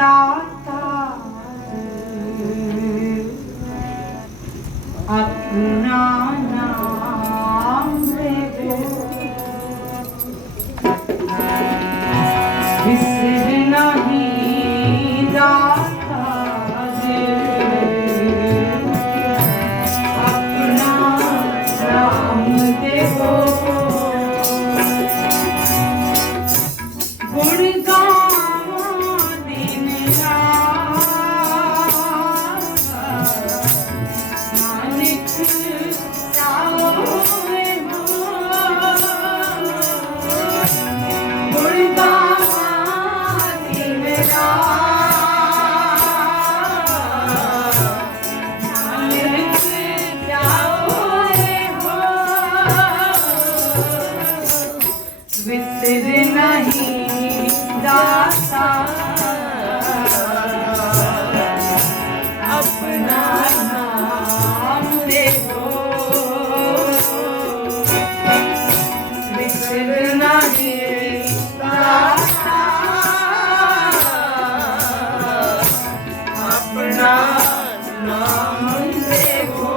ਦਾਤਾ I na na na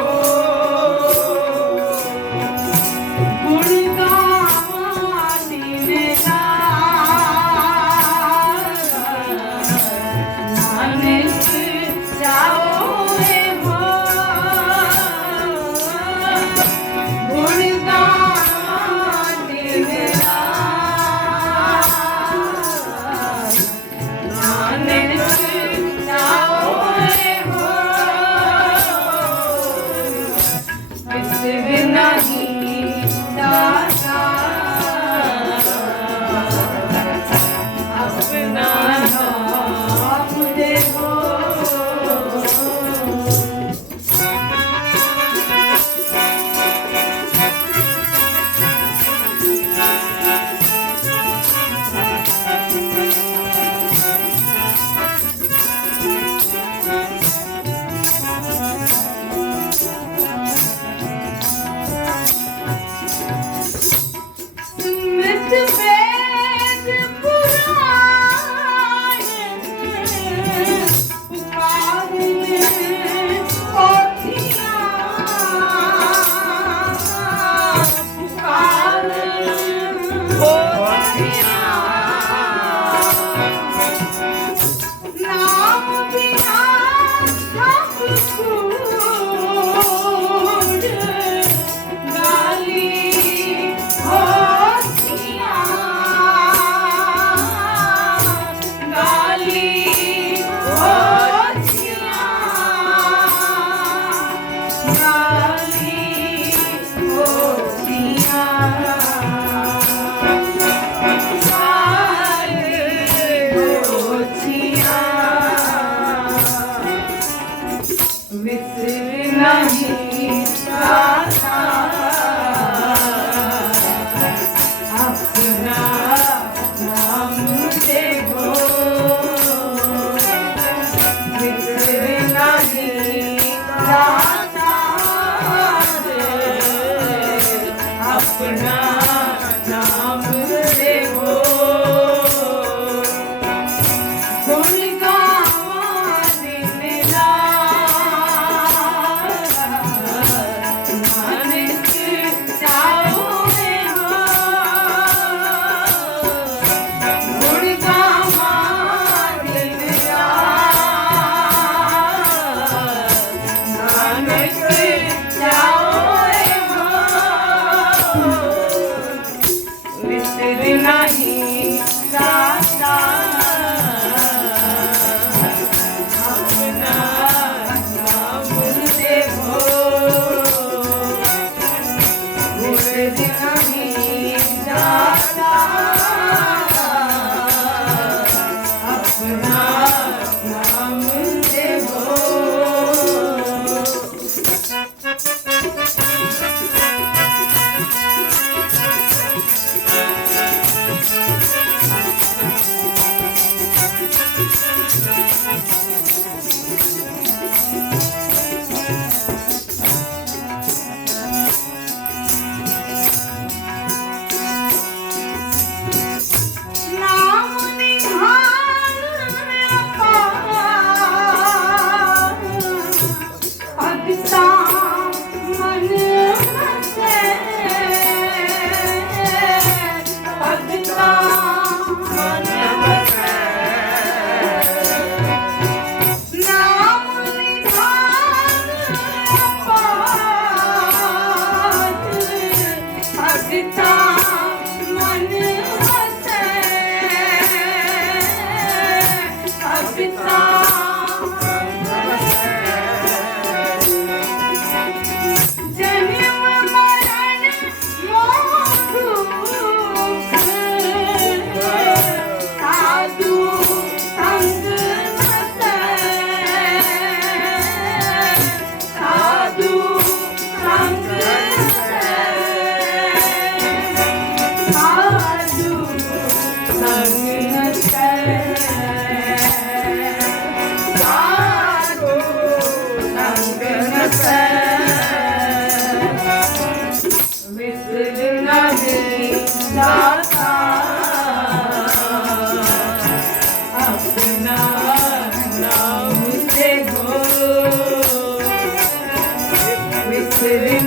dizer.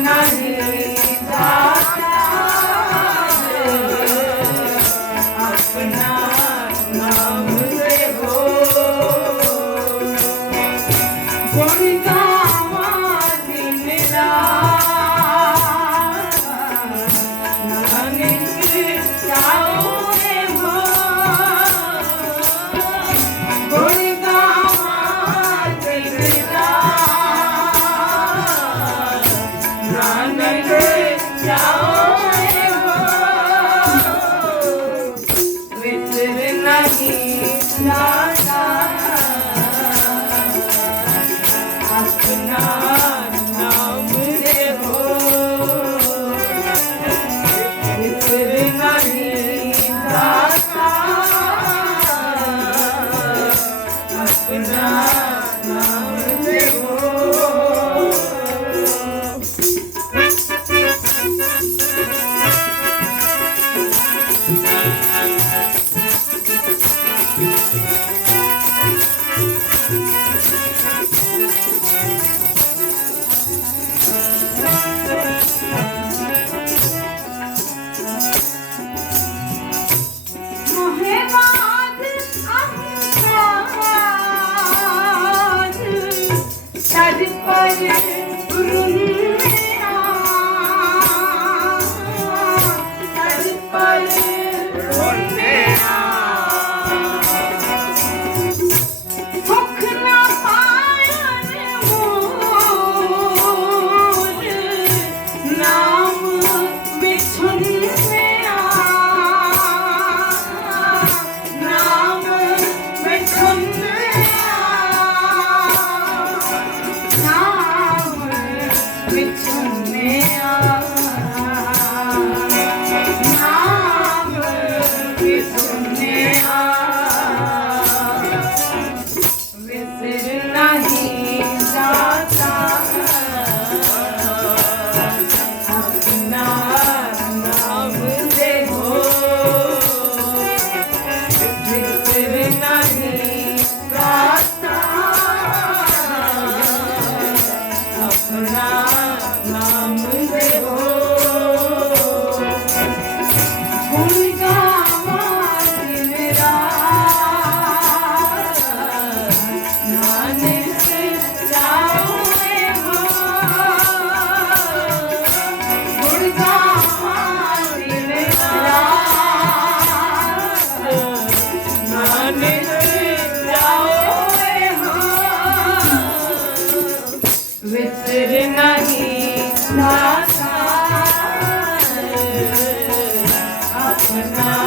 night. remembrance down. tonight.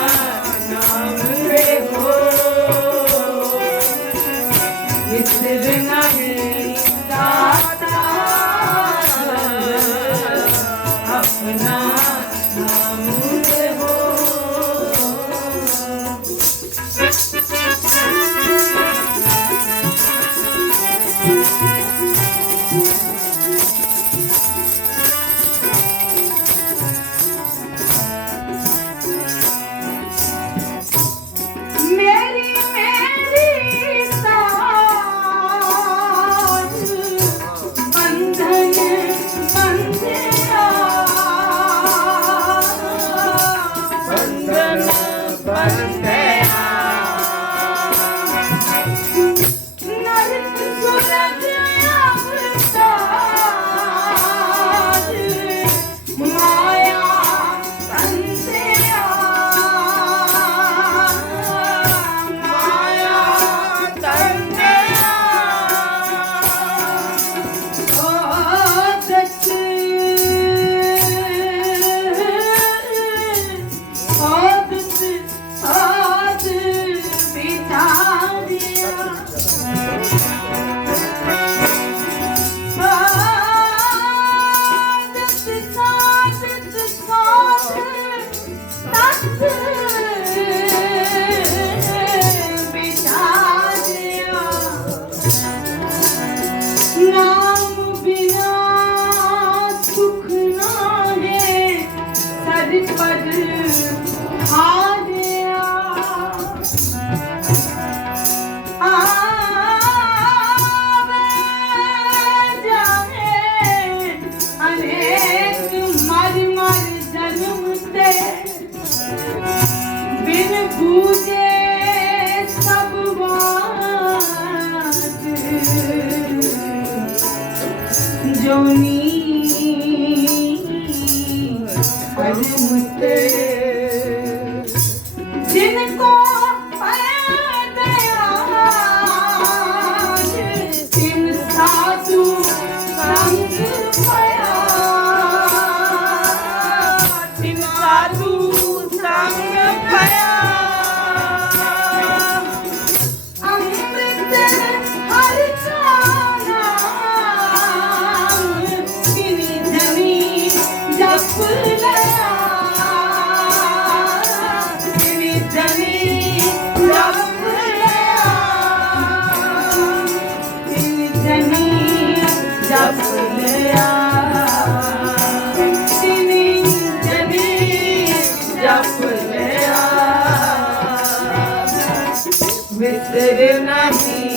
ਤਤ It's not me.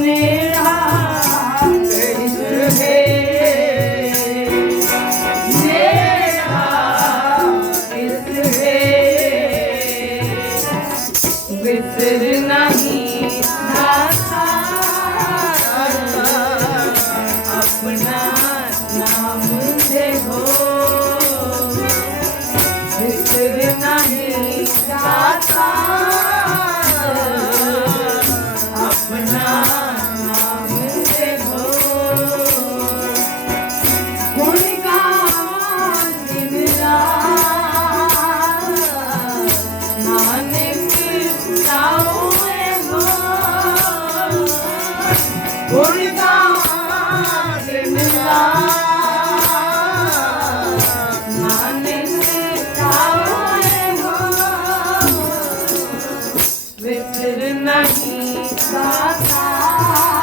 near. на них глаза.